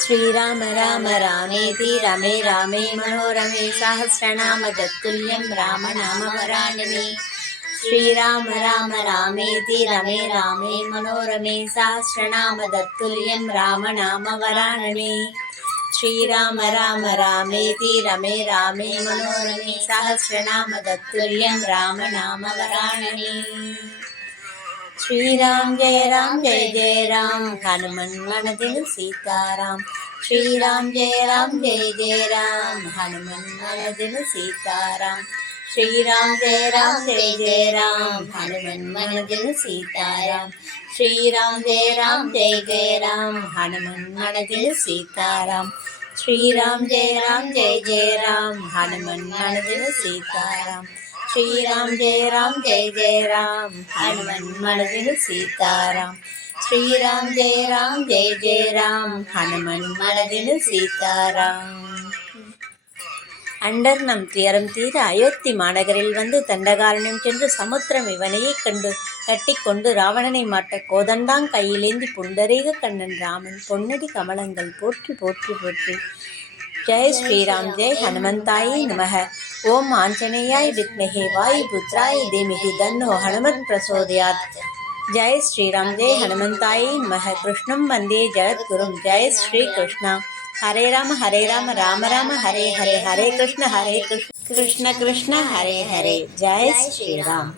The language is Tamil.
श्रीराम राम रामेति रमे रामे मनोरमे सहस्रनाम तत्तुल्यं राम नाम वरानने। श्रीराम राम रामेति रमे रामे मनोरमे सहस्रनाम तत्तुल्यं राम नाम वरानने। श्रीराम राम रामेति रमे रामे मनोरमे सहस्रनाम तत्तुल्यं राम नाम वरानने। श्रीराम जय राम हनुमन मनदिल सीताराम। श्रीराम जय राम हनुमन मनदिल सीताराम। श्रीराम जय राम हनुमन मनदिल सीताराम। श्रीराम जय राम हनुमन मनदिल सीताराम। श्रीराम जय राम हनुमन मनदिल सीताराम। श्रीराम जय राम हनुमन मनदिल सीताराम। श्रीराम जय राम हनुमन मनदिल सीताराम. அண்டர் நம் துயரம் தீர அயோத்தி மாநகரில் வந்து தண்டகாரண்யம் சென்று சமுத்திரம் இவனையே கண்டு கட்டிக்கொண்டு ராவணனை மாட்ட கோதண்டாங் கையிலேந்தி புண்டரீக கண்ணன் ராமன் பொன்னடி கமலங்கள் போற்றி போற்றி போற்றி. जय श्रीराम जय हनुमंताय नमः. ओम आंजनेयाय विद्महे वायुपुत्राय धीमहि तन्नो हनुमत् प्रचोदयात्. जय श्रीराम जय हनुमंताय नमः. कृष्णं वंदे जगद्गुरुं. जय श्री कृष्ण. हरे राम राम राम हरे हरे, हरे कृष्ण कृष्ण कृष्ण हरे हरे. जय श्रीराम.